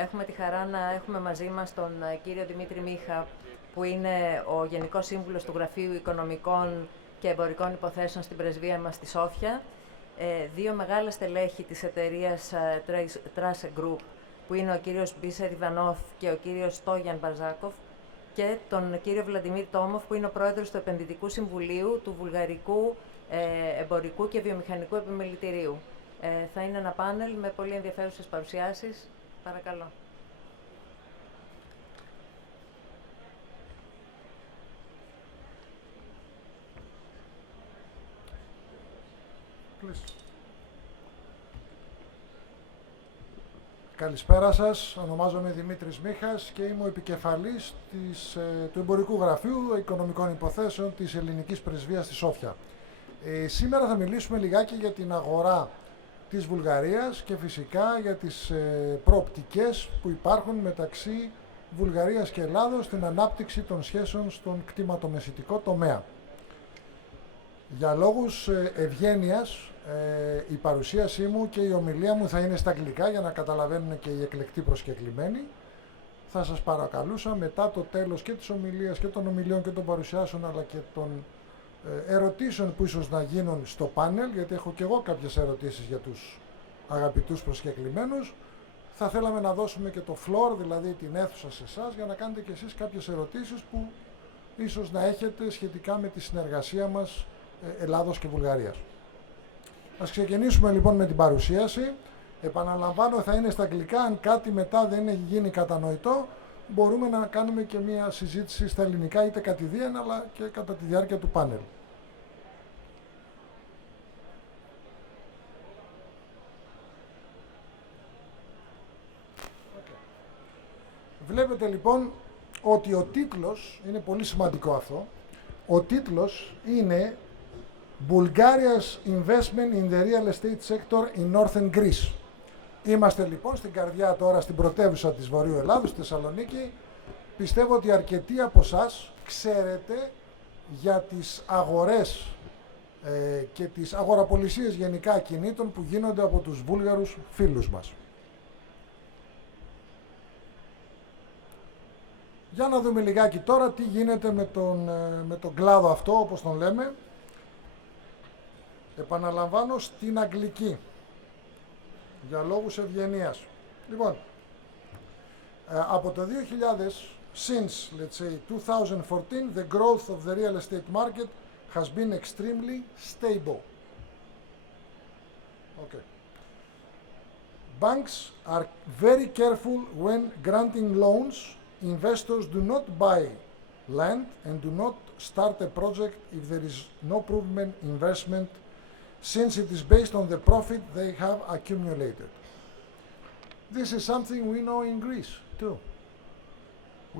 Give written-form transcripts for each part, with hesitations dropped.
Έχουμε τη χαρά να έχουμε μαζί μας τον κύριο Δημήτρη Μίχα, που είναι ο Γενικός Σύμβουλος του Γραφείου Οικονομικών και Εμπορικών Υποθέσεων στην Πρεσβεία μας στη Σόφια. Δύο μεγάλα στελέχη της εταιρείας Trace Group, που είναι ο κύριος Bisser και ο κύριος Στόγιαν Μπαρζάκοφ, και τον κύριο Βλαντιμίρ Τόμοφ, που είναι ο πρόεδρος του Επενδυτικού Συμβουλίου του Βουλγαρικού Εμπορικού και Βιομηχανικού Επιμελητηρίου. Θα είναι ένα πάνελ με πολύ ενδιαφέρουσες παρουσιάσεις. Παρακαλώ. Καλησπέρα σας, ονομάζομαι Δημήτρης Μίχας και είμαι ο επικεφαλής του Εμπορικού Γραφείου Οικονομικών Υποθέσεων της Ελληνικής Πρεσβείας στη Σόφια. Σήμερα θα μιλήσουμε λιγάκι για την αγορά της Βουλγαρίας και φυσικά για τις προοπτικές που υπάρχουν μεταξύ Βουλγαρίας και Ελλάδος στην ανάπτυξη των σχέσεων στον κτηματομεσιτικό τομέα. Για λόγους ευγένειας, η παρουσίασή μου και η ομιλία μου θα είναι στα αγγλικά για να καταλαβαίνουν και οι εκλεκτοί προσκεκλημένοι. Θα σας παρακαλούσα μετά το τέλος και της ομιλίας και των ομιλιών και των παρουσιάσεων, αλλά και των ερωτήσεων που ίσως να γίνουν στο πάνελ, γιατί έχω και εγώ κάποιες ερωτήσεις για τους αγαπητούς προσκεκλημένους. Θα θέλαμε να δώσουμε και το floor, δηλαδή την αίθουσα σε εσάς, για να κάνετε και εσείς κάποιες ερωτήσεις που ίσως να έχετε σχετικά με τη συνεργασία μας Ελλάδος και Βουλγαρίας. Ας ξεκινήσουμε λοιπόν με την παρουσίαση. Επαναλαμβάνω, θα είναι στα αγγλικά. Αν κάτι μετά δεν έχει γίνει κατανοητό, μπορούμε να κάνουμε και μια συζήτηση στα ελληνικά, είτε κατηδίαν, αλλά και κατά τη διάρκεια του πάνελ. Βλέπετε λοιπόν ότι ο τίτλος, είναι πολύ σημαντικό αυτό, ο τίτλος είναι Bulgaria's investment in the real estate sector in northern Greece. Είμαστε λοιπόν στην καρδιά τώρα, στην πρωτεύουσα της Βορείου Ελλάδος, στη Θεσσαλονίκη. Πιστεύω ότι αρκετοί από εσάς ξέρετε για τις αγορές και τις αγοραπολισίες γενικά ακινήτων που γίνονται από τους Βούλγαρους φίλους μας. Για να δούμε λιγάκι τώρα τι γίνεται με τον κλάδο αυτό, όπως τον λέμε. Επαναλαμβάνω στην αγγλική, για λόγους ευγενίας. Λοιπόν, από το 2000, since, let's say, 2014, the growth of the real estate market has been extremely stable. Okay. Banks are very careful when granting loans. Investors do not buy land and do not start a project if there is no proven investment, since it is based on the profit they have accumulated. This is something we know in Greece too.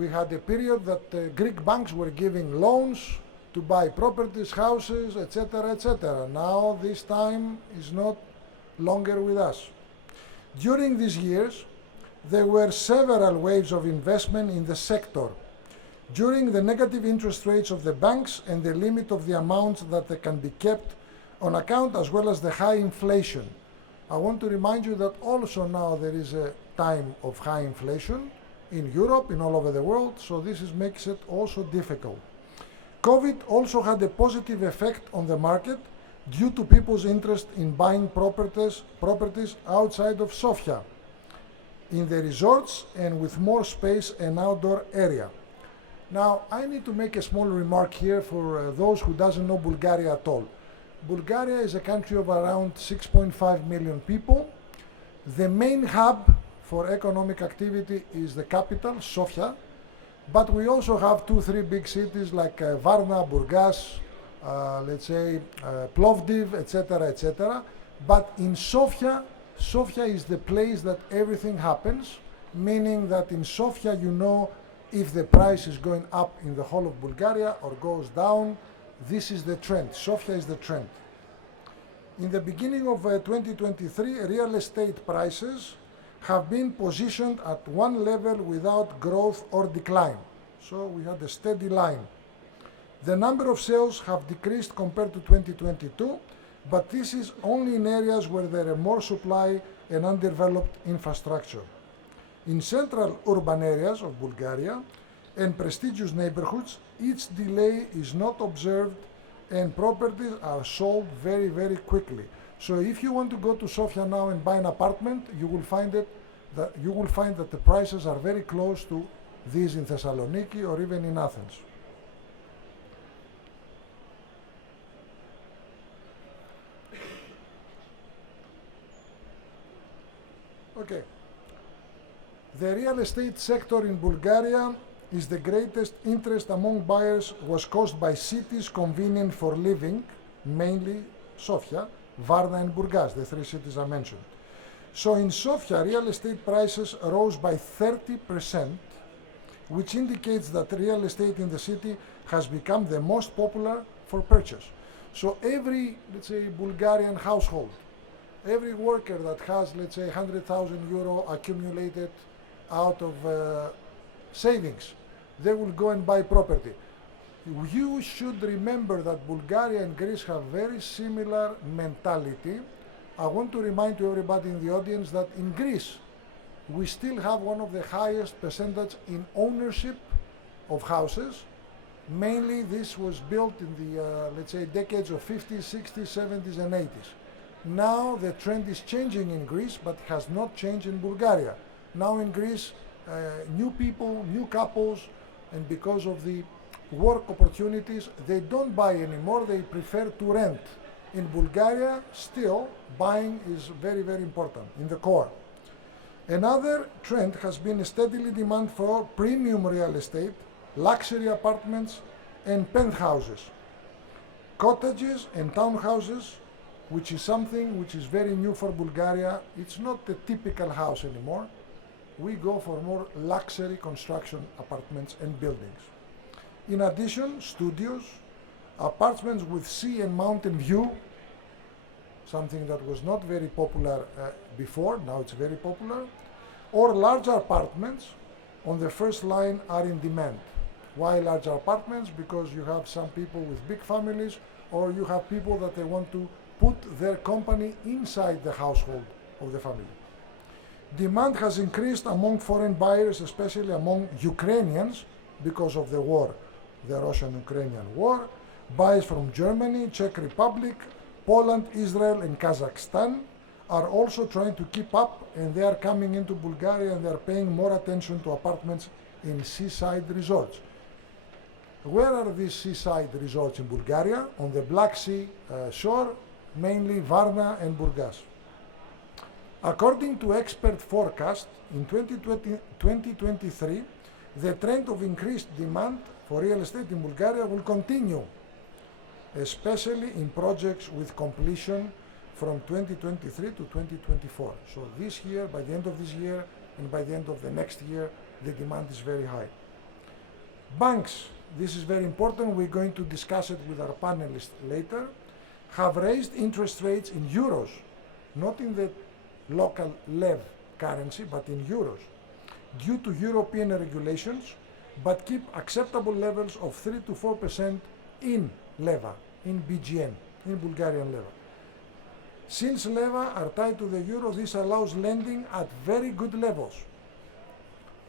We had a period that Greek banks were giving loans to buy properties, houses, etc., etc. Now this time is not longer with us. During these years, there were several waves of investment in the sector. During the negative interest rates of the banks and the limit of the amounts that they can be kept on account, as well as the high inflation. I want to remind you that also now there is a time of high inflation in Europe, in all over the world, so this makes it also difficult. COVID also had a positive effect on the market due to people's interest in buying properties outside of Sofia, in the resorts and with more space and outdoor area. Now, I need to make a small remark here for those who doesn't know Bulgaria at all. Bulgaria is a country of around 6.5 million people. The main hub for economic activity is the capital, Sofia, but we also have 2-3 big cities like Varna, Burgas, let's say Plovdiv, etc., etc. But in Sofia, Sofia is the place that everything happens, meaning that in Sofia you know if the price is going up in the whole of Bulgaria or goes down. This is the trend. Sofia is the trend. In the beginning of 2023, real estate prices have been positioned at one level without growth or decline. So we had a steady line. The number of sales have decreased compared to 2022, but this is only in areas where there are more supply and undeveloped infrastructure. In central urban areas of Bulgaria and prestigious neighborhoods, each delay is not observed and properties are sold very, very quickly. So if you want to go to Sofia now and buy an apartment, you will find that the prices are very close to these in Thessaloniki or even in Athens. Okay. The real estate sector in Bulgaria is the greatest interest among buyers was caused by cities convenient for living, mainly Sofia, Varna and Burgas, the three cities I mentioned. So in Sofia, real estate prices rose by 30%, which indicates that real estate in the city has become the most popular for purchase. So every, let's say, Bulgarian household, every worker that has, let's say, 100,000 euro accumulated out of savings, they will go and buy property. You should remember that Bulgaria and Greece have very similar mentality. I want to remind to everybody in the audience that in Greece, we still have one of the highest percentage in ownership of houses. Mainly this was built in the, let's say, decades of 50s, 60s, 70s and 80s. Now the trend is changing in Greece, but it has not changed in Bulgaria. Now in Greece, new people, new couples, and because of the work opportunities, they don't buy anymore, they prefer to rent. In Bulgaria, still, buying is very, very important in the core. Another trend has been a steadily demand for premium real estate, luxury apartments, and penthouses, cottages and townhouses, which is something which is very new for Bulgaria. It's not the typical house anymore. We go for more luxury construction apartments and buildings. In addition, studios, apartments with sea and mountain view, something that was not very popular before, now it's very popular, or larger apartments on the first line are in demand. Why larger apartments? Because you have some people with big families, or you have people that they want to put their company inside the household of the family. Demand has increased among foreign buyers, especially among Ukrainians, because of the war, the Russian-Ukrainian war. Buyers from Germany, Czech Republic, Poland, Israel, and Kazakhstan are also trying to keep up, and they are coming into Bulgaria and they are paying more attention to apartments in seaside resorts. Where are these seaside resorts in Bulgaria? On the Black Sea shore, mainly Varna and Burgas. According to expert forecast, in 2023, the trend of increased demand for real estate in Bulgaria will continue, especially in projects with completion from 2023 to 2024. So this year, by the end of this year, and by the end of the next year, the demand is very high. Banks, this is very important, we're going to discuss it with our panelists later, have raised interest rates in euros, not in the local lev currency, but in euros, due to European regulations, but keep acceptable levels of 3 to 4% in leva, in BGN, in Bulgarian leva. Since leva are tied to the euro, this allows lending at very good levels.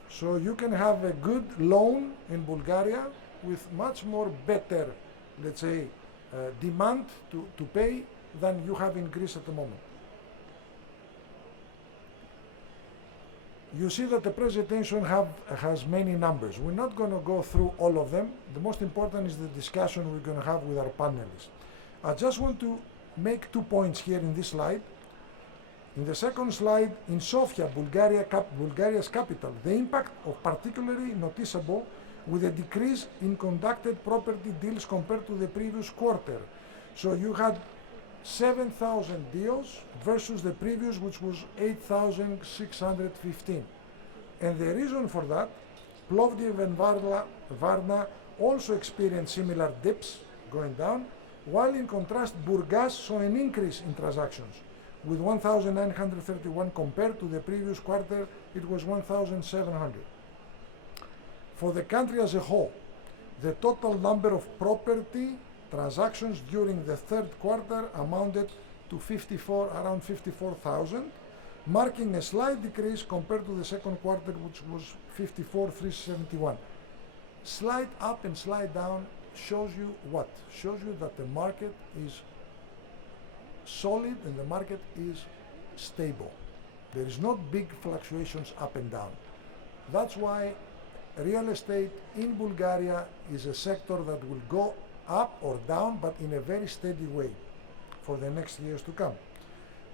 So you can have a good loan in Bulgaria with much more better, let's say, demand to pay than you have in Greece at the moment. You see that the presentation has many numbers. We're not going to go through all of them. The most important is the discussion we're going to have with our panelists. I just want to make 2 points here in this slide. In the second slide, in Sofia, Bulgaria's capital, the impact of particularly noticeable with a decrease in conducted property deals compared to the previous quarter. So you had 7,000 deals versus the previous, which was 8,615. And the reason for that, Plovdiv and Varna also experienced similar dips going down, while in contrast, Burgas saw an increase in transactions. With 1,931 compared to the previous quarter, it was 1,700. For the country as a whole, the total number of property transactions during the third quarter amounted to around 54,000, marking a slight decrease compared to the second quarter, which was 54,371. Slide up and slide down shows you what? Shows you that the market is solid and the market is stable. There is not big fluctuations up and down. That's why real estate in Bulgaria is a sector that will go up or down, but in a very steady way for the next years to come.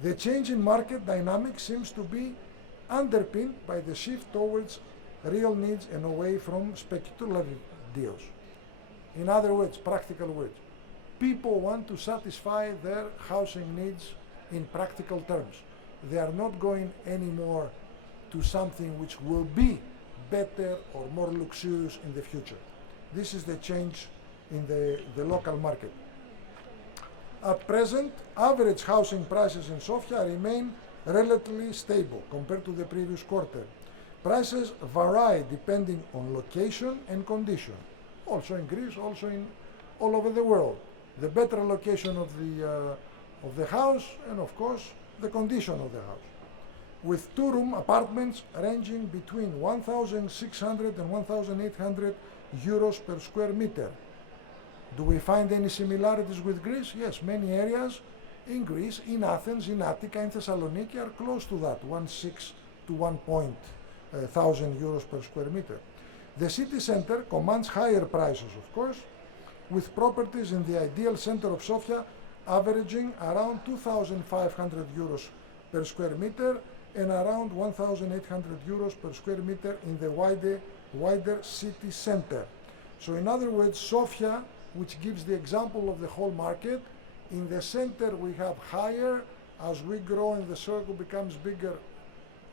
The change in market dynamics seems to be underpinned by the shift towards real needs and away from speculative deals. In other words, practical words, people want to satisfy their housing needs in practical terms. They are not going anymore to something which will be better or more luxurious in the future. This is the change in the local market. At present, average housing prices in Sofia remain relatively stable compared to the previous quarter. Prices vary depending on location and condition, also in Greece, also in all over the world. The better location of the house and of course the condition of the house. With two-room apartments ranging between 1,600 and 1,800 euros per square meter. Do we find any similarities with Greece? Yes, many areas in Greece, in Athens, in Attica, in Thessaloniki are close to that, 1,600 to 1,000 euros per square meter. The city center commands higher prices, of course, with properties in the ideal center of Sofia averaging around 2,500 euros per square meter and around 1,800 euros per square meter in the wider city center. So in other words, Sofia, which gives the example of the whole market, in the center we have higher, as we grow and the circle becomes bigger,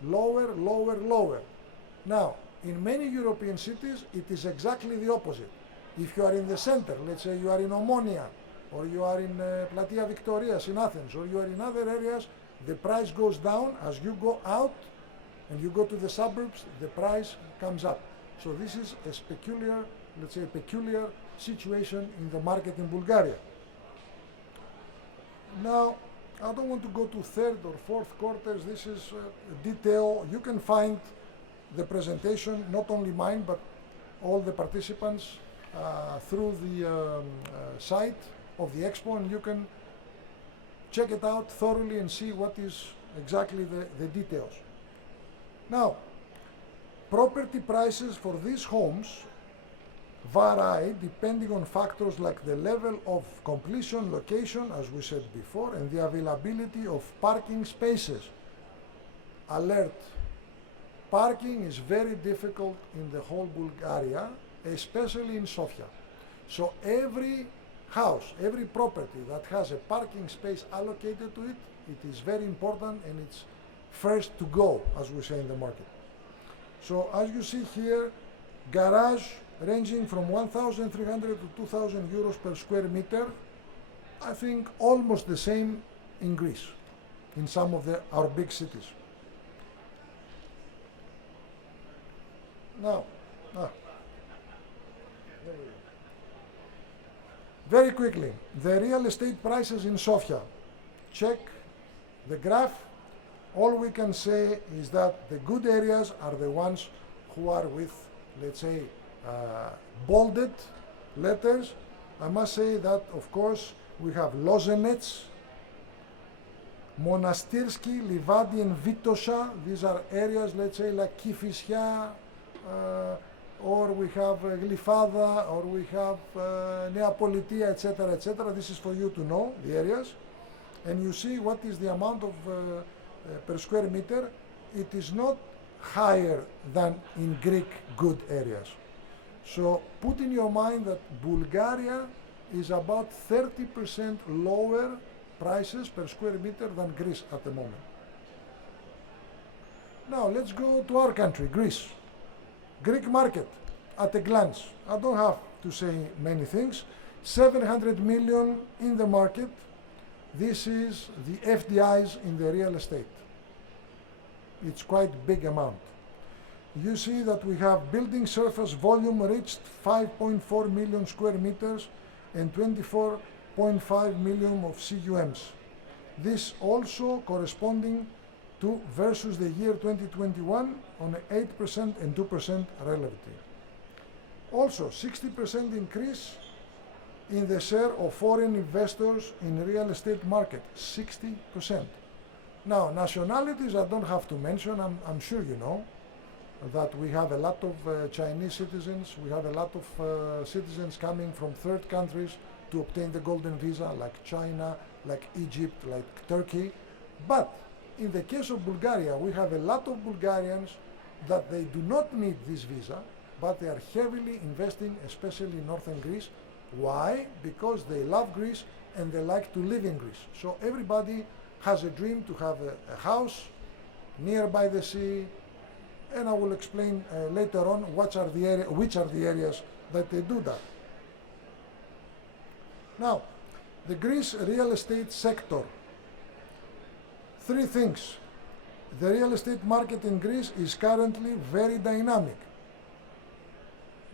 lower, lower, lower. Now, in many European cities, it is exactly the opposite. If you are in the center, let's say you are in Omonia, or you are in Platia Victorias in Athens, or you are in other areas, the price goes down. As you go out and you go to the suburbs, the price comes up. So this is a peculiar, let's say, a peculiar situation in the market in Bulgaria. Now, I don't want to go to third or fourth quarters. This is detail. You can find the presentation, not only mine, but all the participants through the site of the expo, and you can check it out thoroughly and see what is exactly the details. Now, property prices for these homes vary depending on factors like the level of completion, location, as we said before, and the availability of parking spaces. Alert! Parking is very difficult in the whole Bulgaria, especially in Sofia. So every house, every property that has a parking space allocated to it, it is very important and it's first to go, as we say in the market. So as you see here, garage ranging from 1,300 to 2,000 euros per square meter, I think almost the same in Greece, in some of our big cities. Now, very quickly, the real estate prices in Sofia. Check the graph. All we can say is that the good areas are the ones who are with, let's say, bolded letters. I must say that, of course, we have Lozenets, Monastirski, Livadi, and Vitosha. These are areas, let's say, like Kifissia, or we have Glyfada, or we have Neapolitia, etc., etc. This is for you to know, the areas. And you see what is the amount of per square meter. It is not higher than in Greek good areas. So put in your mind that Bulgaria is about 30% lower prices per square meter than Greece at the moment. Now let's go to our country, Greece. Greek market at a glance. I don't have to say many things. 700 million in the market. This is the FDIs in the real estate. It's quite big amount. You see that we have building surface volume reached 5.4 million square meters and 24.5 million of CUMs. This also corresponding versus the year 2021 on 8% and 2% relative. Also, 60% increase in the share of foreign investors in real estate market, 60%. Now, nationalities I don't have to mention, I'm sure you know that we have a lot of Chinese citizens, we have a lot of citizens coming from third countries to obtain the golden visa, like China, like Egypt, like Turkey. But in the case of Bulgaria, we have a lot of Bulgarians that they do not need this visa, but they are heavily investing, especially in northern Greece. Why? Because they love Greece and they like to live in Greece. So everybody has a dream to have a house nearby the sea, and I will explain later on which are the areas that they do that. Now, the Greece real estate sector. Three things. The real estate market in Greece is currently very dynamic.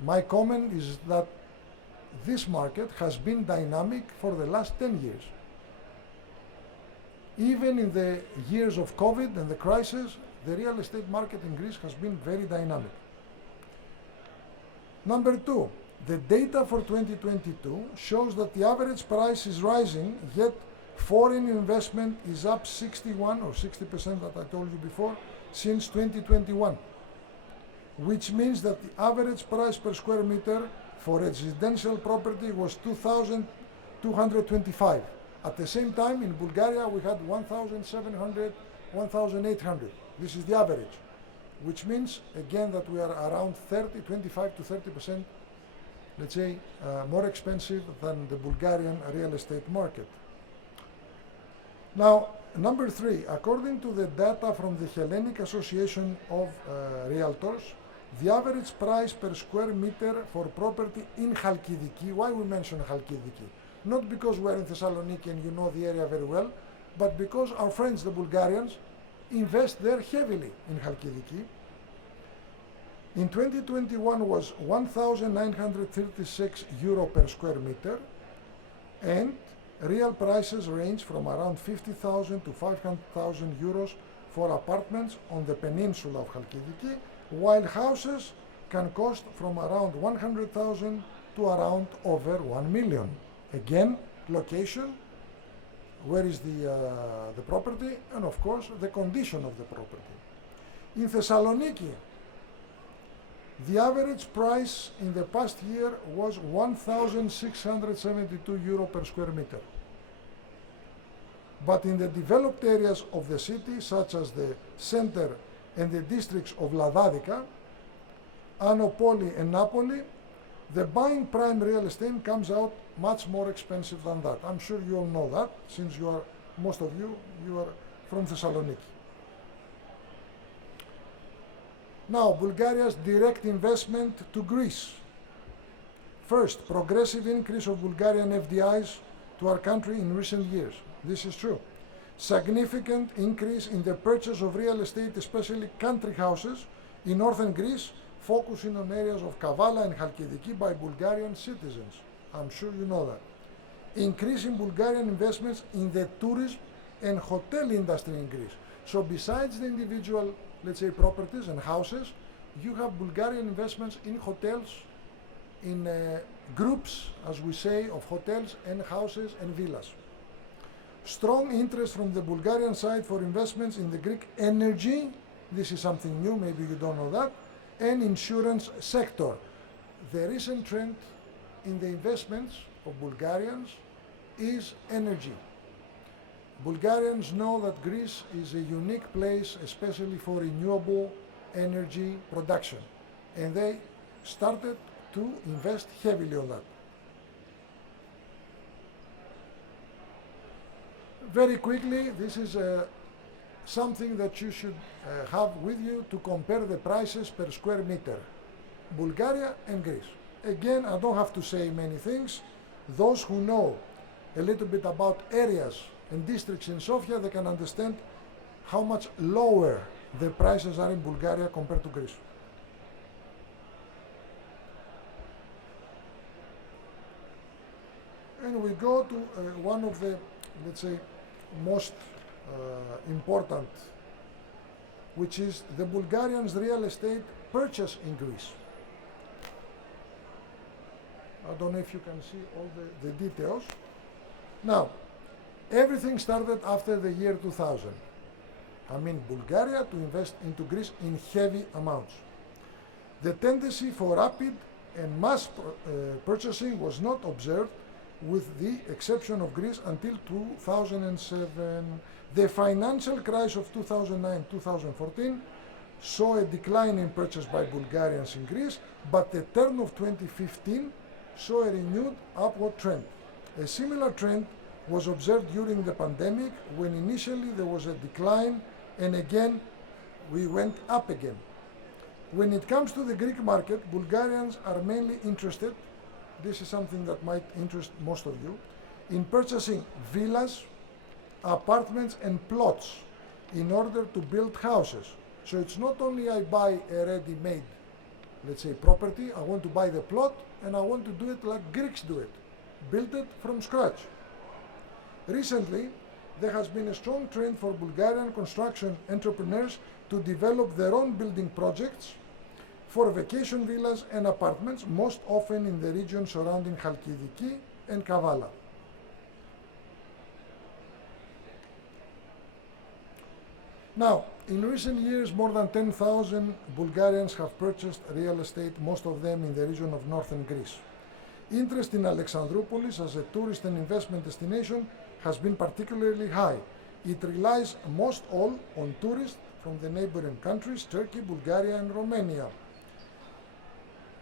My comment is that this market has been dynamic for the last 10 years. Even in the years of COVID and the crisis, the real estate market in Greece has been very dynamic. Number two, the data for 2022 shows that the average price is rising, yet foreign investment is up 61 or 60% that I told you before since 2021, which means that the average price per square meter for residential property was 2,225. At the same time, in Bulgaria, we had 1,700, 1,800. This is the average, which means, again, that we are around 25 to 30%, let's say, more expensive than the Bulgarian real estate market. Now, number three, according to the data from the Hellenic Association of Realtors, the average price per square meter for property in Chalkidiki, why we mention Chalkidiki? Not because we're in Thessaloniki and you know the area very well, but because our friends, the Bulgarians, invest there heavily in Chalkidiki. In 2021 was 1,936 euro per square meter, and real prices range from around 50,000 to 500,000 euros for apartments on the peninsula of Chalkidiki, while houses can cost from around 100,000 to around over 1 million. Again, location, where is the property, and of course the condition of the property. In Thessaloniki, the average price in the past year was 1,672 euro per square meter. But in the developed areas of the city, such as the center and the districts of Ladadica, Anopoli and Napoli, the buying prime real estate comes out much more expensive than that. I'm sure you all know that, since most of you are from Thessaloniki. Now, Bulgaria's direct investment to Greece. First, progressive increase of Bulgarian FDIs to our country in recent years. This is true. Significant increase in the purchase of real estate, especially country houses in northern Greece, focusing on areas of Kavala and Chalkidiki by Bulgarian citizens. I'm sure you know that. Increase in Bulgarian investments in the tourism and hotel industry in Greece. So besides the individual, let's say, properties and houses, you have Bulgarian investments in hotels, in groups, as we say, of hotels and houses and villas. Strong interest from the Bulgarian side for investments in the Greek energy, this is something new, maybe you don't know that, and insurance sector. The recent trend in the investments of Bulgarians is energy. Bulgarians know that Greece is a unique place, especially for renewable energy production, and they started to invest heavily on that. Very quickly, this is something that you should have with you to compare the prices per square meter, Bulgaria and Greece. Again, I don't have to say many things. Those who know a little bit about areas and districts in Sofia, they can understand how much lower the prices are in Bulgaria compared to Greece. And we go to one of the, let's say, most important which is the Bulgarians' real estate purchase in Greece. I don't know if you can see all the details. Now, everything started after the year 2000. I mean, Bulgaria to invest into Greece in heavy amounts. The tendency for rapid and mass purchasing was not observed, with the exception of Greece, until 2007. The financial crisis of 2009-2014 saw a decline in purchase by Bulgarians in Greece, but the turn of 2015 saw a renewed upward trend. A similar trend was observed during the pandemic, when initially there was a decline and again we went up again. When it comes to the Greek market, Bulgarians are mainly interested, this is something that might interest most of you, in purchasing villas, apartments and plots in order to build houses. So it's not only I buy a ready-made, let's say, property, I want to buy the plot and I want to do it like Greeks do it, build it from scratch. Recently, there has been a strong trend for Bulgarian construction entrepreneurs to develop their own building projects for vacation villas and apartments, most often in the region surrounding Halkidiki and Kavala. Now, in recent years, more than 10,000 Bulgarians have purchased real estate, most of them in the region of northern Greece. Interest in Alexandroupolis as a tourist and investment destination has been particularly high. It relies most all on tourists from the neighboring countries, Turkey, Bulgaria and Romania.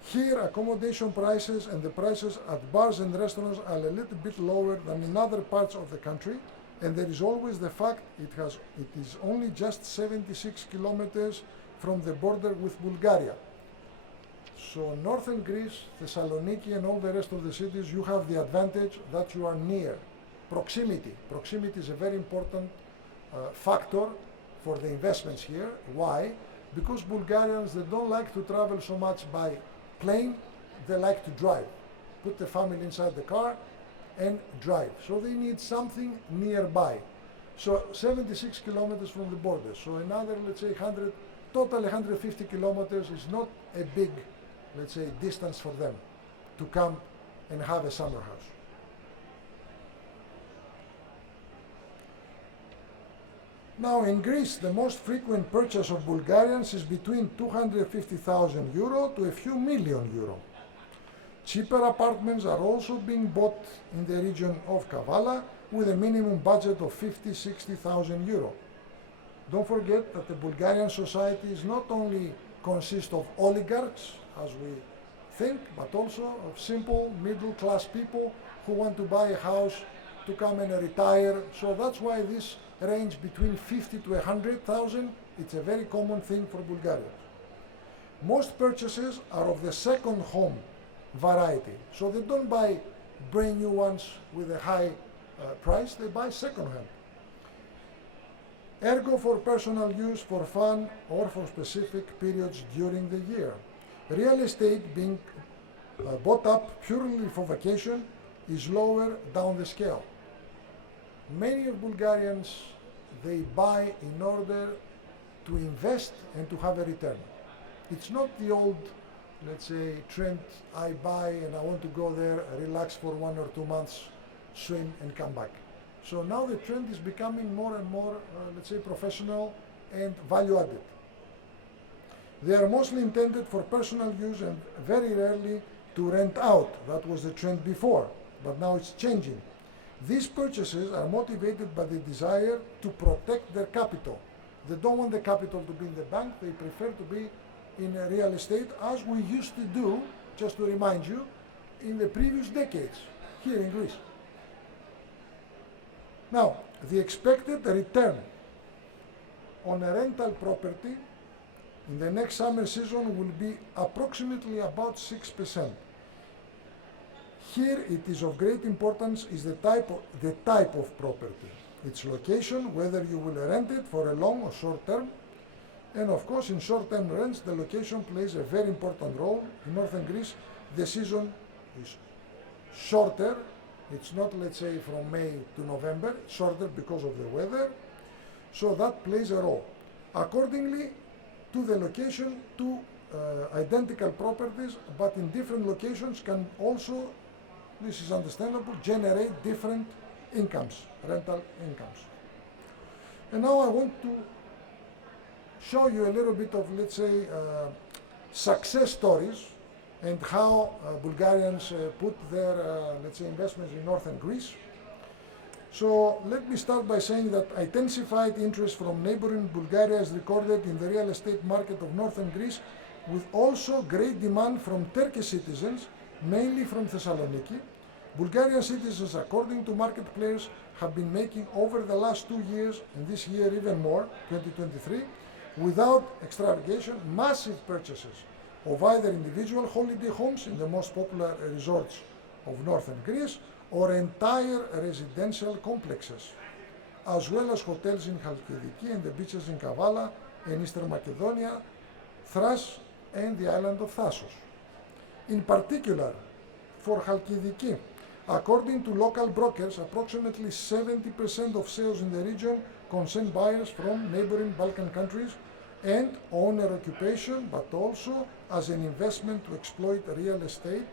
Here, accommodation prices and the prices at bars and restaurants are a little bit lower than in other parts of the country, and there is always the fact it is only just 76 kilometers from the border with Bulgaria. So northern Greece, Thessaloniki and all the rest of the cities, you have the advantage that you are near. Proximity. Proximity is a very important factor for the investments here. Why? Because Bulgarians, they don't like to travel so much by plane, they like to drive. Put the family inside the car and drive. So they need something nearby. So 76 kilometers from the border. So another, let's say, total 150 kilometers is not a big, let's say, distance for them to come and have a summer house. Now in Greece, the most frequent purchase of Bulgarians is between 250,000 euro to a few million euro. Cheaper apartments are also being bought in the region of Kavala with a minimum budget of 50,000-60,000 euro. Don't forget that the Bulgarian society is not only consists of oligarchs, as we think, but also of simple middle-class people who want to buy a house to come and retire. So that's why this range between 50 to 100,000, it's a very common thing for Bulgarians. Most purchases are of the second home variety. So they don't buy brand new ones with a high price, they buy second hand. Ergo for personal use, for fun, or for specific periods during the year. Real estate being bought up purely for vacation is lower down the scale. Many of Bulgarians, they buy in order to invest and to have a return. It's not the old, let's say, trend, I buy and I want to go there, relax for 1 or 2 months, swim and come back. So now the trend is becoming more and more, let's say, professional and value added. They are mostly intended for personal use and very rarely to rent out. That was the trend before, but now it's changing. These purchases are motivated by the desire to protect their capital. They don't want the capital to be in the bank, they prefer to be in real estate, as we used to do, just to remind you, in the previous decades here in Greece. Now, the expected return on a rental property in the next summer season will be approximately about 6%. Here it is of great importance is the type of property, its location, whether you will rent it for a long or short term, and of course in short-term rents the location plays a very important role. In northern Greece the season is shorter, it's not, let's say, from May to November, it's shorter because of the weather, so that plays a role. accordingly to the location, to identical properties, but in different locations can also, this is understandable, generate different incomes, rental incomes. And now I want to show you a little bit of, let's say, success stories and how Bulgarians put their, let's say, investments in northern Greece. So let me start by saying that intensified interest from neighboring Bulgaria is recorded in the real estate market of northern Greece, with also great demand from Turkish citizens, mainly from Thessaloniki. Bulgarian citizens, according to market players, have been making over the last 2 years, and this year even more, 2023, without extravagation, massive purchases of either individual holiday homes in the most popular resorts of northern Greece or entire residential complexes, as well as hotels in Halkidiki and the beaches in Kavala and Eastern Macedonia, Thrace and the island of Thassos. In particular, for Halkidiki, according to local brokers, approximately 70% of sales in the region concern buyers from neighboring Balkan countries and owner occupation, but also as an investment to exploit real estate,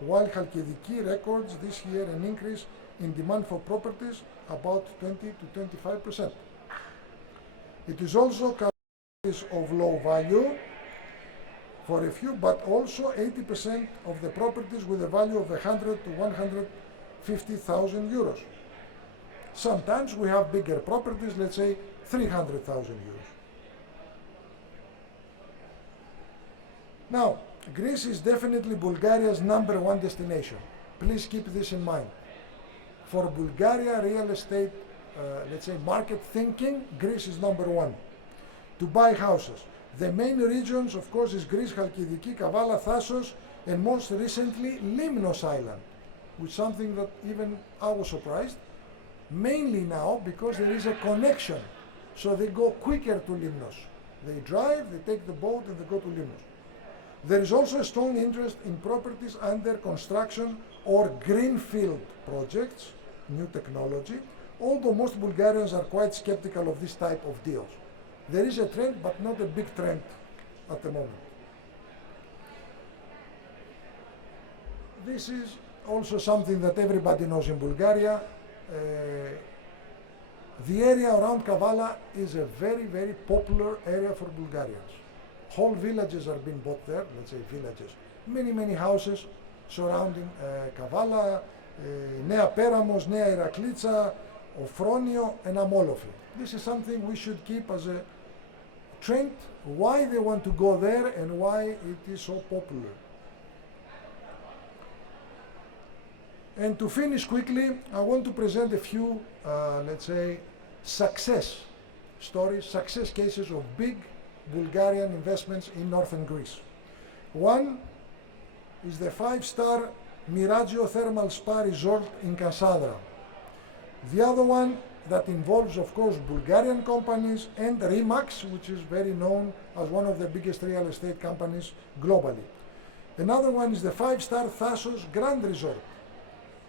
while Halkidiki records this year an increase in demand for properties about 20 to 25%. It is also categories of low value for a few, but also 80% of the properties with a value of 100 to 150,000 euros. Sometimes we have bigger properties, let's say 300,000 euros. Now, Greece is definitely Bulgaria's #1 destination. Please keep this in mind. For Bulgaria real estate, let's say market thinking, Greece is #1. To buy houses. The main regions, of course, is Greece, Halkidiki, Kavala, Thassos, and most recently Limnos Island, which is something that even I was surprised. Mainly now because there is a connection, so they go quicker to Limnos. They drive, they take the boat, and they go to Limnos. There is also a strong interest in properties under construction or greenfield projects, new technology, although most Bulgarians are quite skeptical of this type of deals. There is a trend, but not a big trend at the moment. This is also something that everybody knows in Bulgaria. The area around Kavala is a very, very popular area for Bulgarians. Whole villages are being bought there, let's say villages. Many, many houses surrounding Kavala, Nea Peramos, Nea Iraklitsa, Ofronio, and Amolofi. This is something we should keep as a trend, why they want to go there and why it is so popular. And to finish quickly, I want to present a few, let's say, success stories, success cases of big Bulgarian investments in northern Greece. One is the 5-star Miragio Thermal Spa Resort in Kansadra. The other one that involves, of course, Bulgarian companies and Remax, which is very known as one of the biggest real estate companies globally. Another one is the 5-star Thassos Grand Resort,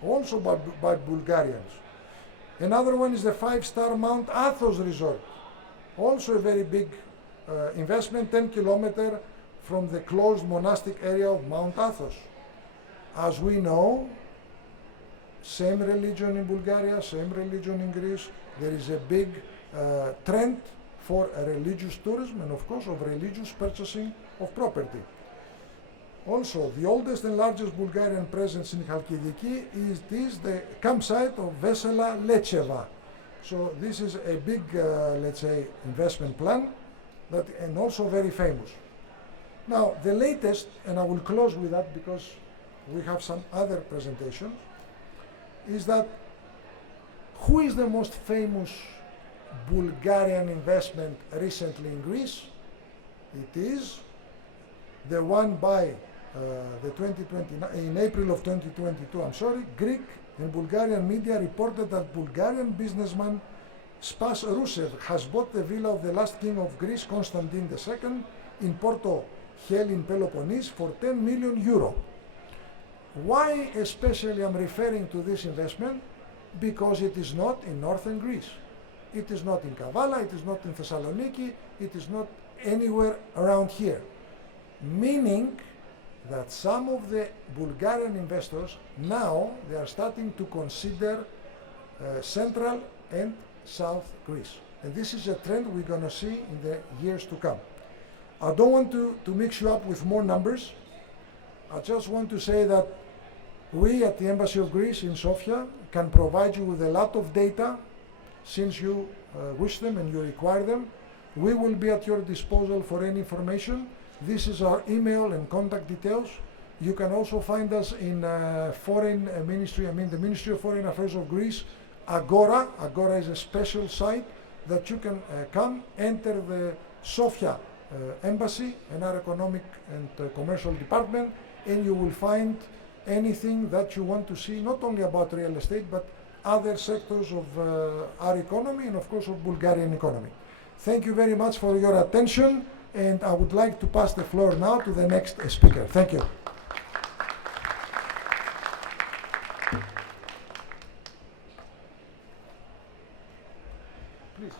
also by Bulgarians. Another one is the 5-star Mount Athos Resort, also a very big investment, 10 kilometers from the closed monastic area of Mount Athos. As we know, same religion in Bulgaria, same religion in Greece. There is a big trend for religious tourism and, of course, of religious purchasing of property. Also, the oldest and largest Bulgarian presence in Halkidiki is the campsite of Vesela Lecheva. So this is a big, let's say, investment plan, and also very famous. Now, the latest, and I will close with that because we have some other presentations, is that who is the most famous Bulgarian investment recently in Greece? It is the one by in April of 2022, Greek and Bulgarian media reported that Bulgarian businessman Spas Rusev has bought the villa of the last king of Greece, Constantine II, in Porto Hel in Peloponnese for 10 million euro. Why especially I'm referring to this investment? Because it is not in northern Greece. it is not in Kavala, it is not in Thessaloniki, it is not anywhere around here. Meaning that some of the Bulgarian investors now they are starting to consider Central and South Greece. And this is a trend we're going to see in the years to come. I don't want to mix you up with more numbers. I just want to say that we at the Embassy of Greece in Sofia can provide you with a lot of data since you wish them and you require them. We will be at your disposal for any information. This is our email and contact details. You can also find us in Foreign Ministry, the Ministry of Foreign Affairs of Greece, Agora. Agora is a special site that you can come, enter the Sofia Embassy and our Economic and Commercial Department, and you will find anything that you want to see, not only about real estate, but other sectors of our economy and of course of Bulgarian economy. Thank you very much for your attention, and I would like to pass the floor now to the next speaker. Thank you. Please.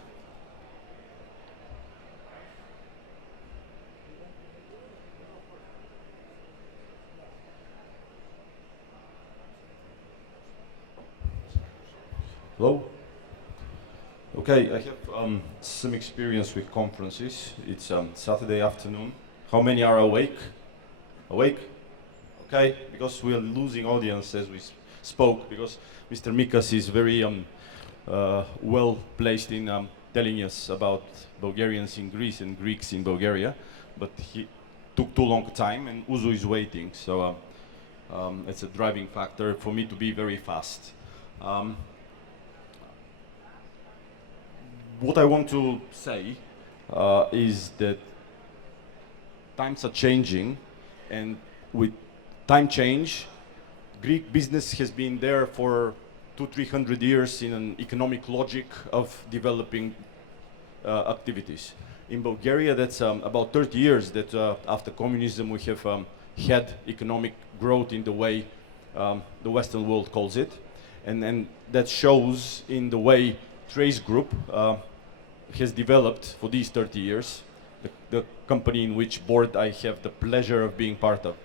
Hello. Okay, I have some experience with conferences. It's Saturday afternoon. How many are awake? Awake? Okay, because we are losing audience as we spoke, because Mr. Mίχας is very well placed in telling us about Bulgarians in Greece and Greeks in Bulgaria, but he took too long time and Uzo is waiting, so it's a driving factor for me to be very fast. What I want to say is that times are changing, and with time change, Greek business has been there for 200-300 years in an economic logic of developing activities. In Bulgaria, that's about 30 years that after communism we have had economic growth in the way the Western world calls it, and that shows in the way Trace Group has developed for these 30 years, the company in which board I have the pleasure of being part of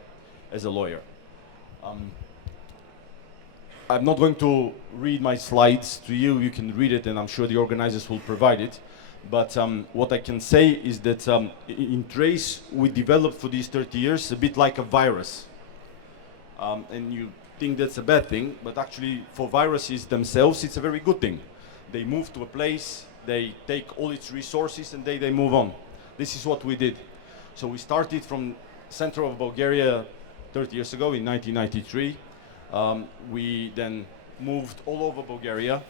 as a lawyer. I'm not going to read my slides to you, you can read it and I'm sure the organizers will provide it, but what I can say is that in Trace we developed for these 30 years a bit like a virus. And you think that's a bad thing, but actually for viruses themselves it's a very good thing. They move to a place, they take all its resources and they move on. This is what we did. So we started from center of Bulgaria 30 years ago in 1993. We then moved all over Bulgaria.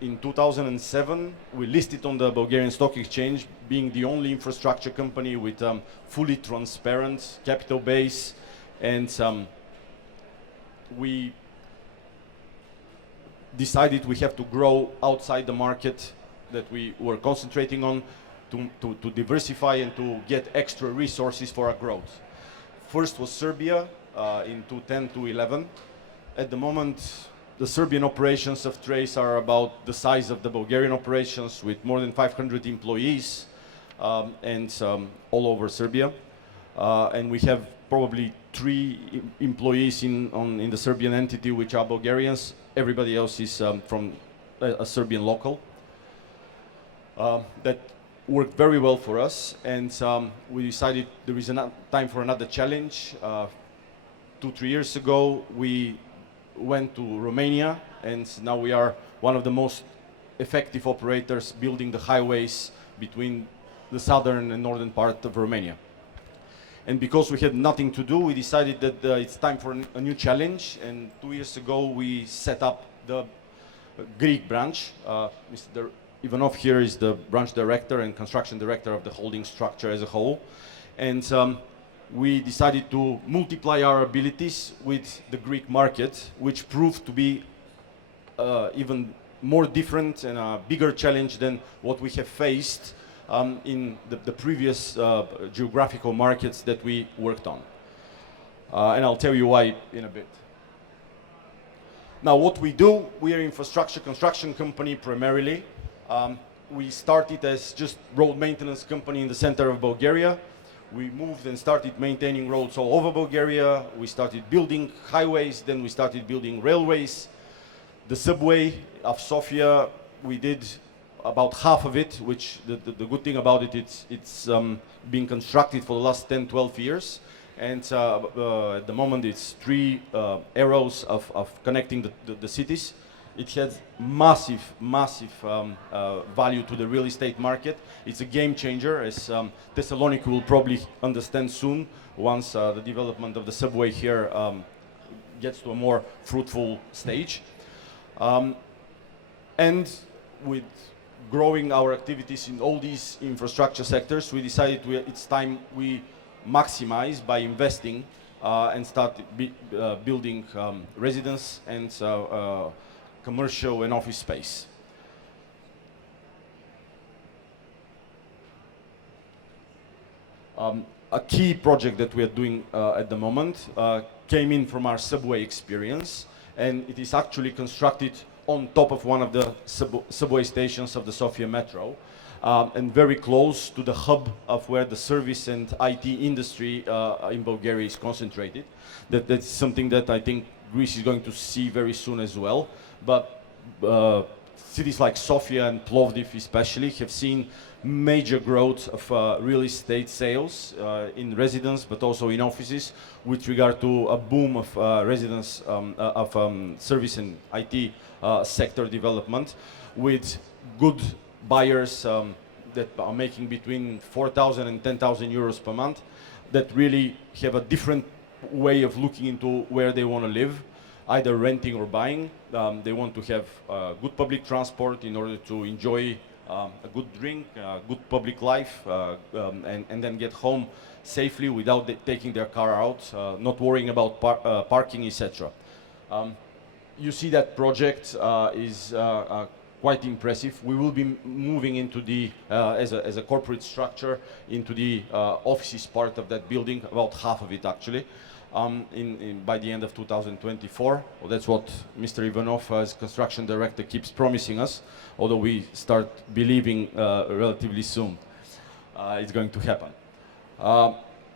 In 2007, we listed on the Bulgarian Stock Exchange, being the only infrastructure company with fully transparent capital base, and we decided we have to grow outside the market that we were concentrating on to diversify and to get extra resources for our growth. First was Serbia in 2010-2011. At the moment, the Serbian operations of Trace are about the size of the Bulgarian operations with more than 500 employees and all over Serbia. And we have probably 3 employees in the Serbian entity which are Bulgarians. Everybody else is from a Serbian local. That worked very well for us, and we decided there is time for another challenge. 2-3 years ago we went to Romania, and now we are one of the most effective operators building the highways between the southern and northern part of Romania. And because we had nothing to do, we decided that it's time for a new challenge, and 2 years ago we set up the Greek branch. Mr. Ivanov here is the branch director and construction director of the holding structure as a whole. And we decided to multiply our abilities with the Greek market, which proved to be even more different and a bigger challenge than what we have faced in the previous geographical markets that we worked on. And I'll tell you why in a bit. Now what we do, we are an infrastructure construction company primarily. We started as just road maintenance company in the center of Bulgaria. We moved and started maintaining roads all over Bulgaria. We started building highways, then we started building railways. The subway of Sofia, we did about half of it, which the good thing about it, it's been constructed for the last 10, 12 years. And at the moment it's 3 arrows of connecting the cities. It has massive value to the real estate market. It's a game changer, as Thessaloniki will probably understand soon, once the development of the subway here gets to a more fruitful stage. And with growing our activities in all these infrastructure sectors, we decided it's time we maximize by investing and start building residence and commercial and office space. A key project that we are doing at the moment came in from our subway experience, and it is actually constructed on top of one of the subway stations of the Sofia metro, and very close to the hub of where the service and IT industry in Bulgaria is concentrated. That's something that I think Greece is going to see very soon as well. But cities like Sofia and Plovdiv especially have seen major growth of real estate sales in residence, but also in offices, with regard to a boom of residence of service and IT sector development, with good buyers that are making between 4,000 and 10,000 euros per month, that really have a different way of looking into where they want to live, either renting or buying. They want to have good public transport in order to enjoy a good drink, good public life, and then get home safely without taking their car out, not worrying about parking, etc. You see that project is quite impressive. We will be moving into the, as a corporate structure, into the offices part of that building, about half of it actually. By the end of 2024. Well, that's what Mr. Ivanov, as construction director, keeps promising us, although we start believing relatively soon it's going to happen.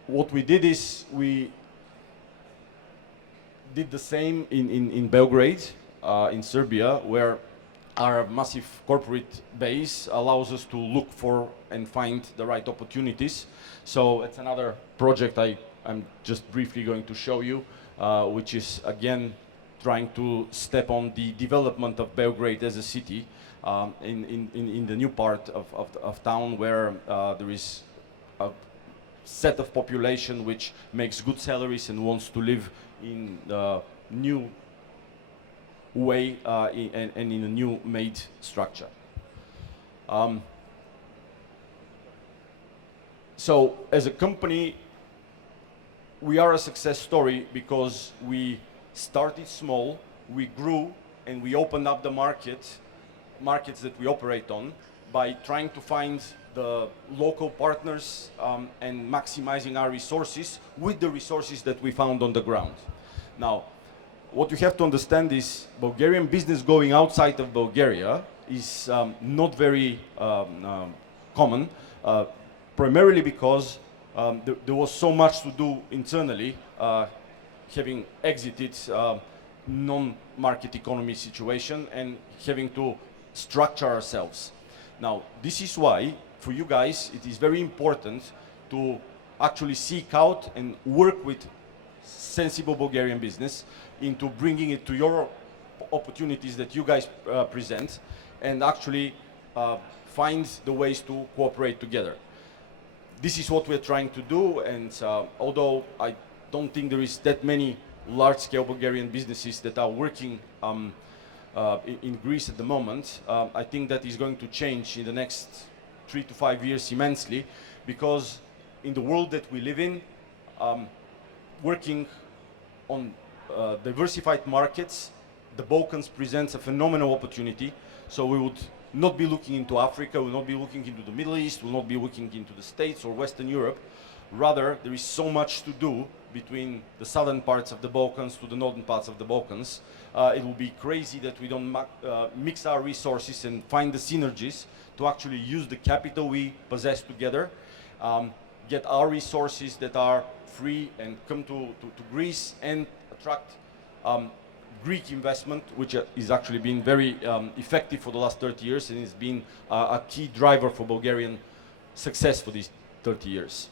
What we did is we did the same in Belgrade, in Serbia, where our massive corporate base allows us to look for and find the right opportunities. So it's another project I'm just briefly going to show you, which is again trying to step on the development of Belgrade as a city in the new part of town, where there is a set of population which makes good salaries and wants to live in the new way and in a new made structure. So as a company, we are a success story because we started small, we grew, and we opened up the markets that we operate on by trying to find the local partners and maximizing our resources with the resources that we found on the ground. Now, what you have to understand is Bulgarian business going outside of Bulgaria is not very common, primarily because there was so much to do internally, having exited non-market economy situation and having to structure ourselves. Now, this is why, for you guys, it is very important to actually seek out and work with sensible Bulgarian business into bringing it to your opportunities that you guys present, and actually find the ways to cooperate together. This is what we're trying to do, and although I don't think there is that many large-scale Bulgarian businesses that are working in Greece at the moment, I think that is going to change in the next 3 to 5 years immensely, because in the world that we live in, working on diversified markets, the Balkans presents a phenomenal opportunity. So we would not be looking into Africa, we'll not be looking into the Middle East, we'll not be looking into the States or Western Europe. Rather, there is so much to do between the southern parts of the Balkans to the northern parts of the Balkans. It will be crazy that we don't mix our resources and find the synergies to actually use the capital we possess together, get our resources that are free and come to Greece and attract Greek investment, which is actually been very effective for the last 30 years and has been a key driver for Bulgarian success for these 30 years.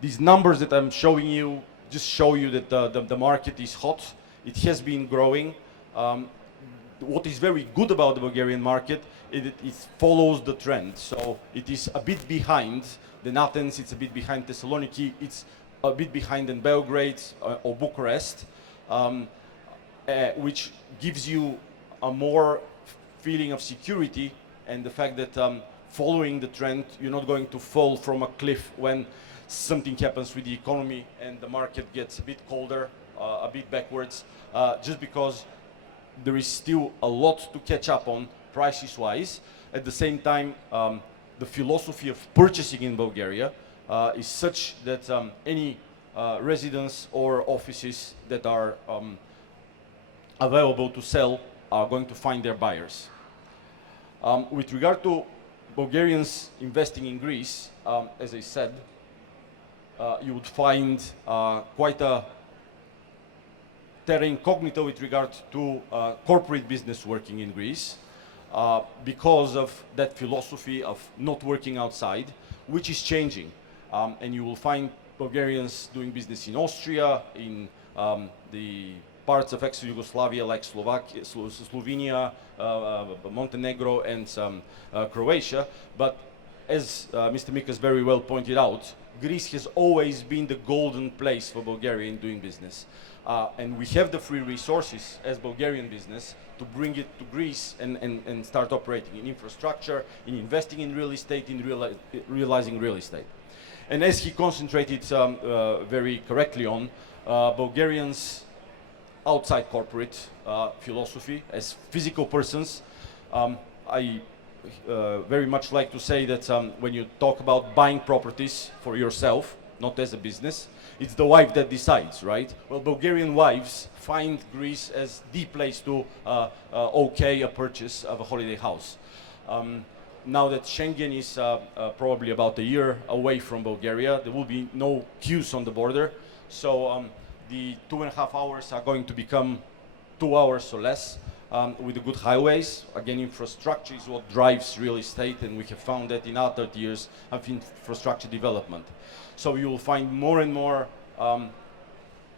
These numbers that I'm showing you just show you that the market is hot. It has been growing. What is very good about the Bulgarian market is it follows the trend. So it is a bit behind than Athens, it's a bit behind Thessaloniki, it's a bit behind in Belgrade or Bucharest, which gives you a more feeling of security and the fact that following the trend, you're not going to fall from a cliff when something happens with the economy and the market gets a bit colder, a bit backwards, just because there is still a lot to catch up on prices-wise. At the same time, the philosophy of purchasing in Bulgaria is such that any residence or offices that are available to sell are going to find their buyers. With regard to Bulgarians investing in Greece, as I said, you would find quite a terra incognita with regard to corporate business working in Greece because of that philosophy of not working outside, which is changing. And you will find Bulgarians doing business in Austria, in the parts of ex-Yugoslavia like Slovakia, Slovenia, Montenegro, and Croatia. But as Mr. Mίχας very well pointed out, Greece has always been the golden place for Bulgaria in doing business. And we have the free resources as Bulgarian business to bring it to Greece and start operating in infrastructure, in investing in real estate, in realizing real estate. And as he concentrated very correctly on, Bulgarians outside corporate philosophy as physical persons, I very much like to say that when you talk about buying properties for yourself, not as a business, it's the wife that decides, right? Well, Bulgarian wives find Greece as the place to okay a purchase of a holiday house. Now that Schengen is probably about a year away from Bulgaria, there will be no queues on the border. So the 2.5 hours are going to become 2 hours or less with the good highways. Again, infrastructure is what drives real estate, and we have found that in our 30 years of infrastructure development. So you will find more and more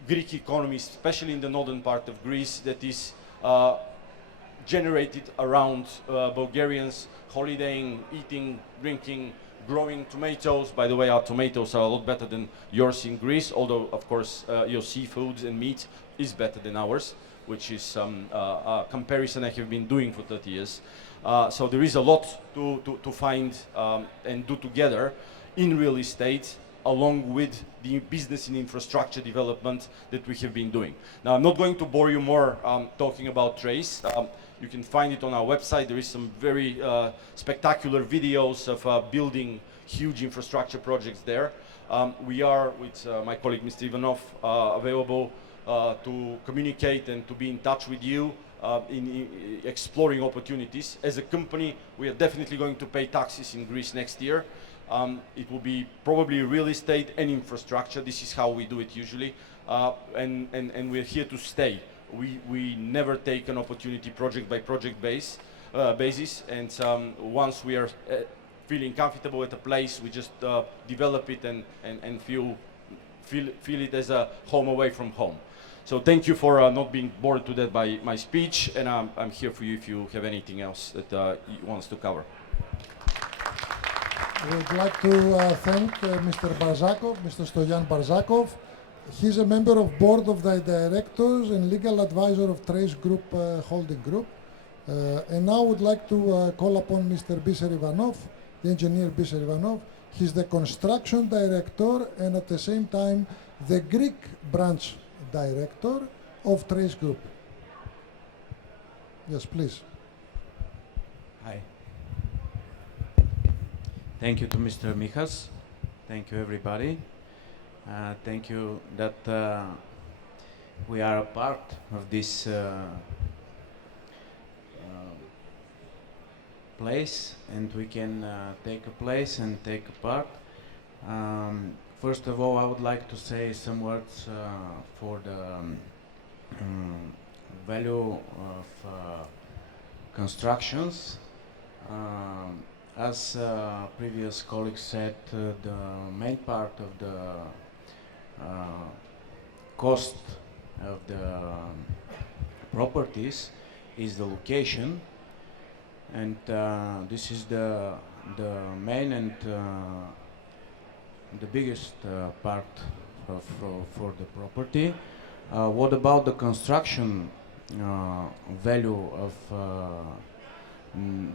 Greek economy, especially in the northern part of Greece, that is generated around Bulgarians holidaying, eating, drinking, growing tomatoes. By the way, our tomatoes are a lot better than yours in Greece, although, of course, your seafoods and meat is better than ours, which is a comparison I have been doing for 30 years. So there is a lot to find and do together in real estate, along with the business and infrastructure development that we have been doing. Now, I'm not going to bore you more talking about Trace. You can find it on our website. There is some very spectacular videos of building huge infrastructure projects there. We are, with my colleague Mr. Ivanov, available to communicate and to be in touch with you in exploring opportunities. As a company, we are definitely going to pay taxes in Greece next year. It will be probably real estate and infrastructure. This is how we do it usually. And we're here to stay. We never take an opportunity project by project basis. And once we are feeling comfortable at a place, we just develop it and feel it as a home away from home. So thank you for not being bored to death by my speech. And I'm here for you if you have anything else that you want us to cover. I would like to thank Mr. Barzakov, Mr. Stoyan Barzakov. He's a member of board of the directors and legal advisor of Trace Group Holding Group. And now I would like to call upon Mr. Bisser Ivanov, the engineer Bisser Ivanov. He's the construction director and at the same time the Greek branch director of Trace Group. Yes, please. Hi. Thank you to Mr. Mίχας Thank you, everybody. Thank you that we are a part of this place, and we can take a place and take a part. First of all, I would like to say some words for the value of constructions. As previous colleagues said, the main part of the cost of the properties is the location, and this is the main and the biggest part for the property. What about the construction value of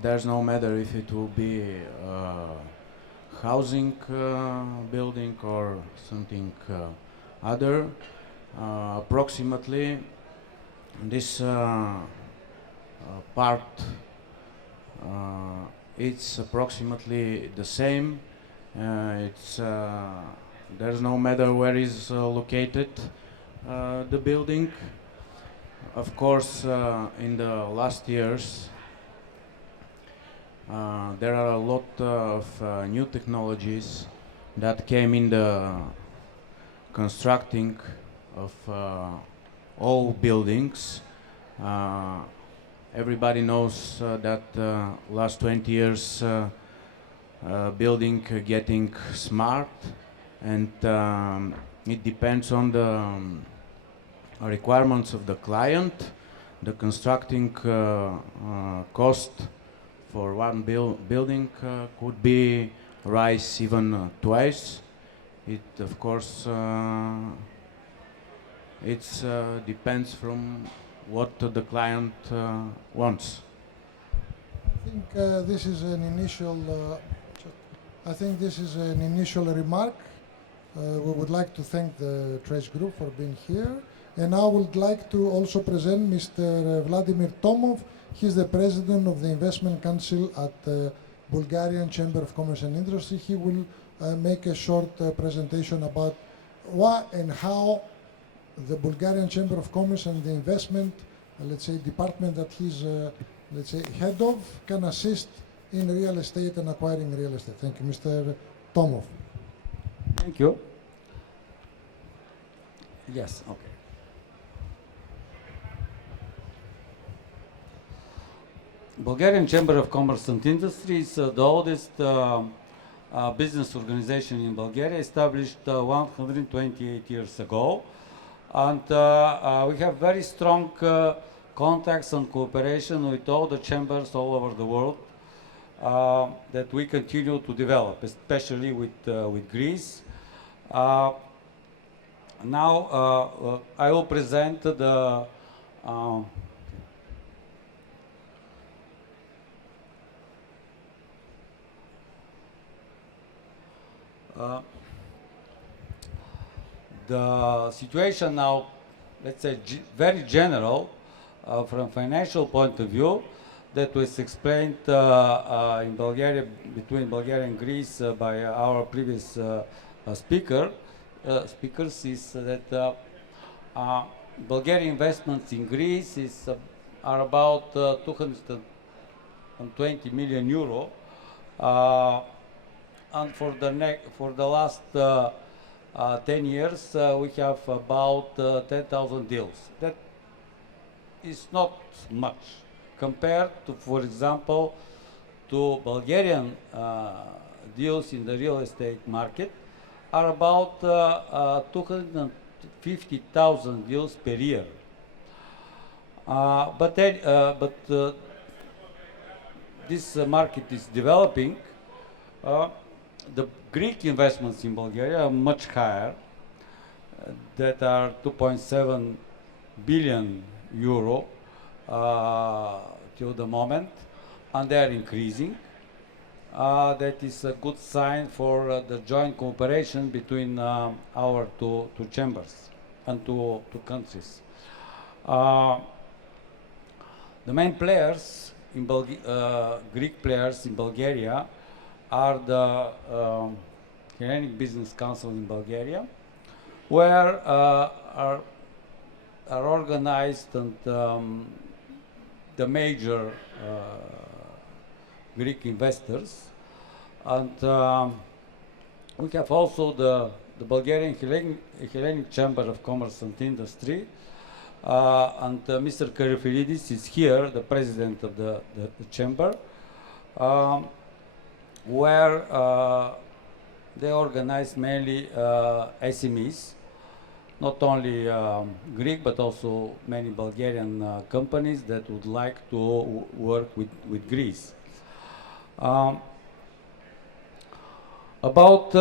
there's no matter if it will be housing building or something other. Approximately this part it's approximately the same. There's no matter where is located the building. Of course, in the last years there are a lot of new technologies that came in the constructing of all buildings. Everybody knows that last 20 years building getting smart, and it depends on the requirements of the client. The constructing cost for one building could be rise even twice. It of course depends from what the client wants. I think this is an initial. I think this is an initial remark. We would like to thank the Trace Group for being here, and I would like to also present Mr. Vladimir Tomov. He's the president of the Investment Council at the Bulgarian Chamber of Commerce and Industry. He will make a short presentation about why and how the Bulgarian Chamber of Commerce and the investment, let's say, department that he's, let's say, head of, can assist in real estate and acquiring real estate. Thank you, Mr. Tomov. Thank you. Yes, okay. Bulgarian Chamber of Commerce and Industry is the oldest business organization in Bulgaria, established 128 years ago. And we have very strong contacts and cooperation with all the chambers all over the world that we continue to develop, especially with Greece. Now I will present the situation now, let's say, very general from financial point of view, that was explained in Bulgaria, between Bulgaria and Greece by our previous speakers, is that Bulgarian investments in Greece are about 220 million euro, and for the last 10 years we have about 10,000 deals. That is not much compared to, for example, to Bulgarian deals in the real estate market are about 250,000 deals per year. But this market is developing. The Greek investments in Bulgaria are much higher, that are 2.7 billion euro till the moment, and they are increasing. That is a good sign for the joint cooperation between our two chambers and two countries. The main players in Greek players in Bulgaria are the Hellenic Business Council in Bulgaria, where are organized and the major Greek investors, and we have also the Bulgarian Hellenic Chamber of Commerce and Industry, and Mr. Karifilidis is here, the president of the chamber, where they organize mainly SMEs, not only Greek but also many Bulgarian companies that would like to work with Greece. About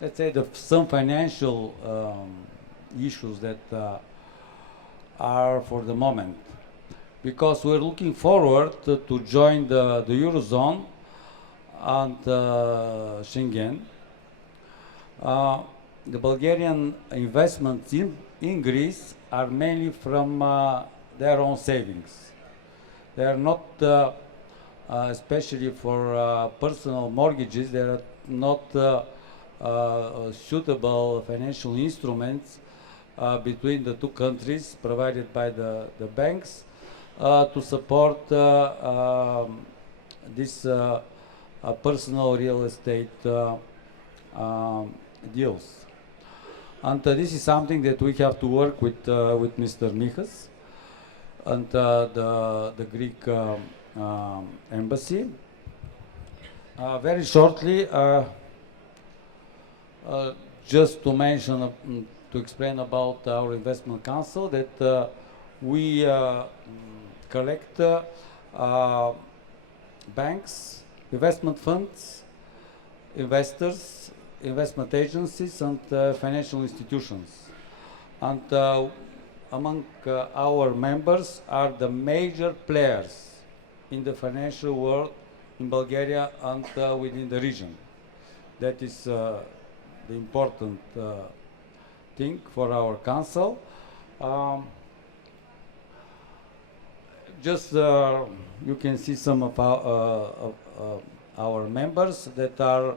let's say some financial issues that are for the moment, because we're looking forward to join the Eurozone and Schengen. The Bulgarian investments in Greece are mainly from their own savings. They are not, especially for personal mortgages, they are not suitable financial instruments between the two countries provided by the banks to support this personal real estate deals. And this is something that we have to work with Mr. Mίχας and the Greek embassy. Very shortly, just to mention, to explain about our investment council, that we collect banks, investment funds, investors, investment agencies, and financial institutions. And among our members are the major players in the financial world in Bulgaria and within the region. That is the important thing for our council. Just you can see some of our members that are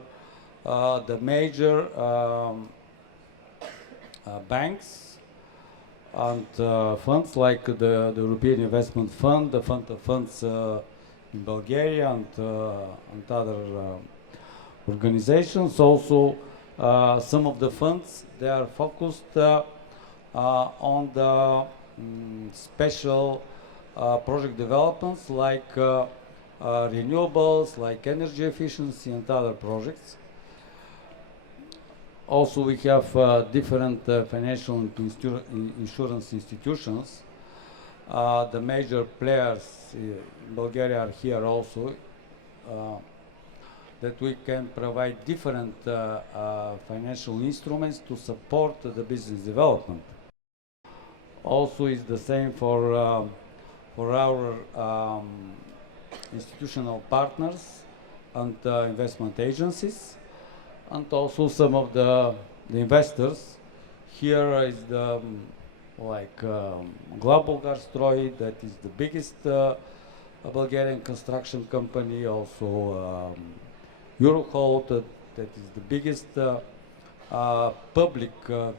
the major banks and funds like the European Investment Fund, the Fund of Funds in Bulgaria, and other organizations. Also, some of the funds, they are focused on the special project developments like renewables, like energy efficiency, and other projects. Also, we have different financial and insurance institutions. The major players in Bulgaria are here also, that we can provide different financial instruments to support the business development. Also, it's the same for our institutional partners and investment agencies, and also some of the investors. Here is the Globalgarstroy, that is the biggest Bulgarian construction company. Also Eurohold, that is the biggest public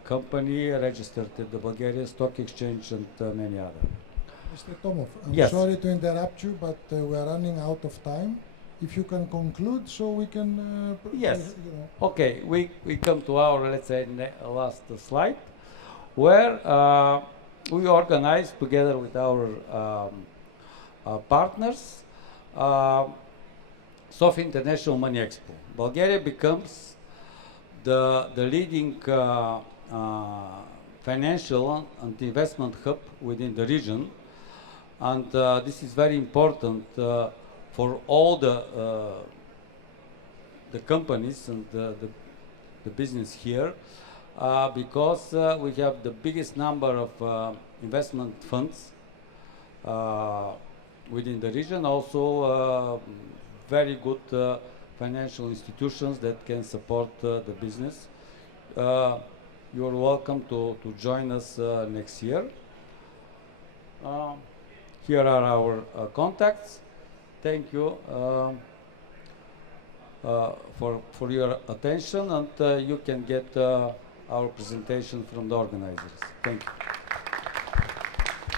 company registered at the Bulgarian Stock Exchange, and many others. Mr. Tomov, I'm Yes. sorry to interrupt you, but we are running out of time. If you can conclude, so we can. Yes. Okay, we come to our, let's say, last slide, where we organize together with our partners Sofia International Money Expo. Bulgaria becomes the leading financial and investment hub within the region, and this is very important for all the companies and the business here, because we have the biggest number of investment funds within the region. Also, very good financial institutions that can support the business. You are welcome to join us next year. Here are our contacts. Thank you. for your attention, and you can get our presentation from the organizers. Thank you.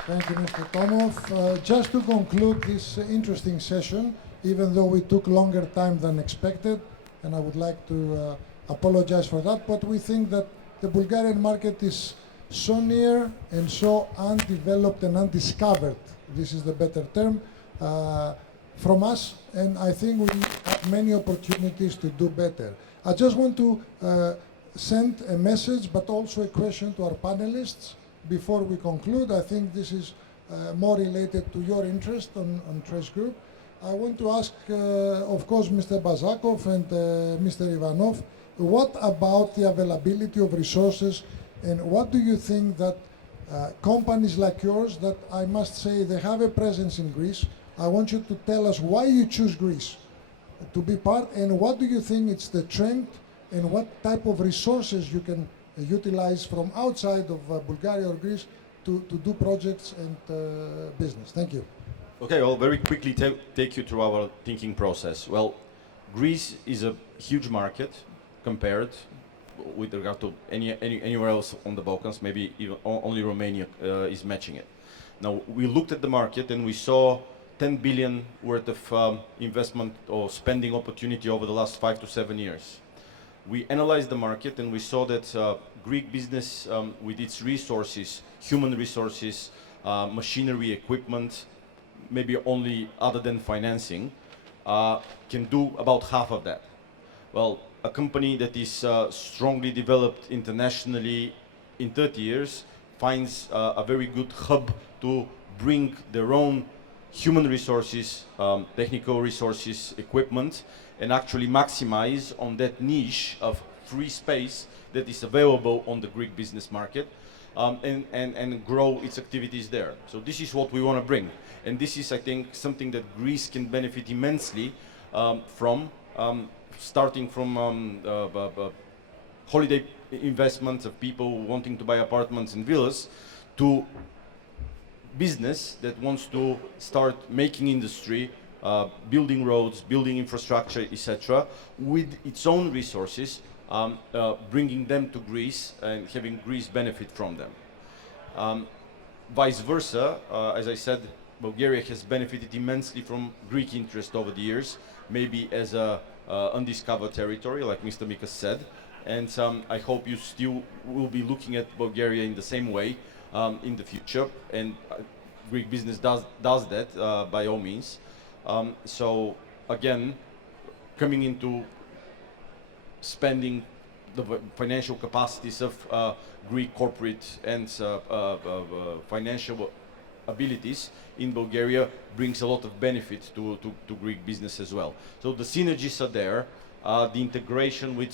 Thank you, Mr. Tomov. Just to conclude this interesting session, even though we took longer time than expected, and I would like to apologize for that, but we think that the Bulgarian market is so near and so undeveloped and undiscovered, this is the better term, from us, and I think we have many opportunities to do better. I just want to send a message, but also a question to our panelists before we conclude. I think this is more related to your interest on Trace Group. I want to ask, of course, Mr. Bazakov and Mr. Ivanov, what about the availability of resources, and what do you think that companies like yours, that I must say they have a presence in Greece, I want you to tell us why you choose Greece to be part, and what do you think it's the trend, and what type of resources you can utilize from outside of Bulgaria or Greece to do projects and business. Thank you. Okay, I'll very quickly take you through our thinking process. Well, Greece is a huge market compared with regard to anywhere else on the Balkans. Maybe even only Romania is matching it. Now, we looked at the market and we saw 10 billion worth of investment or spending opportunity over the last 5 to 7 years. We analyzed the market and we saw that Greek business with its resources, human resources, machinery, equipment, maybe only other than financing, can do about half of that. Well, a company that is strongly developed internationally in 30 years finds a very good hub to bring their own human resources, technical resources, equipment, and actually maximize on that niche of free space that is available on the Greek business market, and grow its activities there. So this is what we want to bring. And this is, I think, something that Greece can benefit immensely from, starting from holiday investments of people wanting to buy apartments and villas, to business that wants to start making industry, building roads, building infrastructure, etc., with its own resources, bringing them to Greece and having Greece benefit from them. Vice versa, as I said, Bulgaria has benefited immensely from Greek interest over the years, maybe as a undiscovered territory, like Mr. Mίχας said, and I hope you still will be looking at Bulgaria in the same way in the future, and Greek business does that by all means. So again, coming into spending the financial capacities of Greek corporate and financial abilities in Bulgaria brings a lot of benefit to Greek business as well. So the synergies are there. The integration with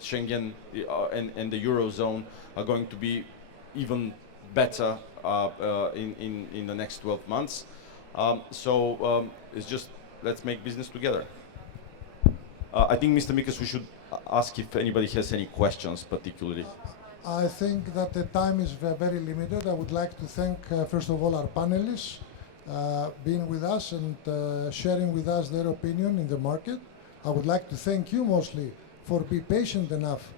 Schengen and the Eurozone are going to be even better in the next 12 months. It's just, let's make business together. I think, Mr. Mίχας, we should ask if anybody has any questions particularly. I think that the time is very limited. I would like to thank, first of all, our panelists being with us and sharing with us their opinion in the market. I would like to thank you mostly for being patient enough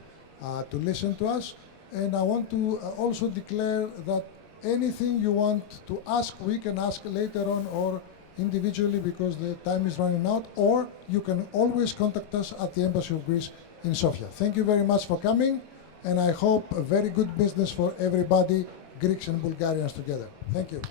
to listen to us. And I want to also declare that anything you want to ask, we can ask later on or individually because the time is running out, or you can always contact us at the Embassy of Greece in Sofia. Thank you very much for coming, and I hope a very good business for everybody, Greeks and Bulgarians together. Thank you.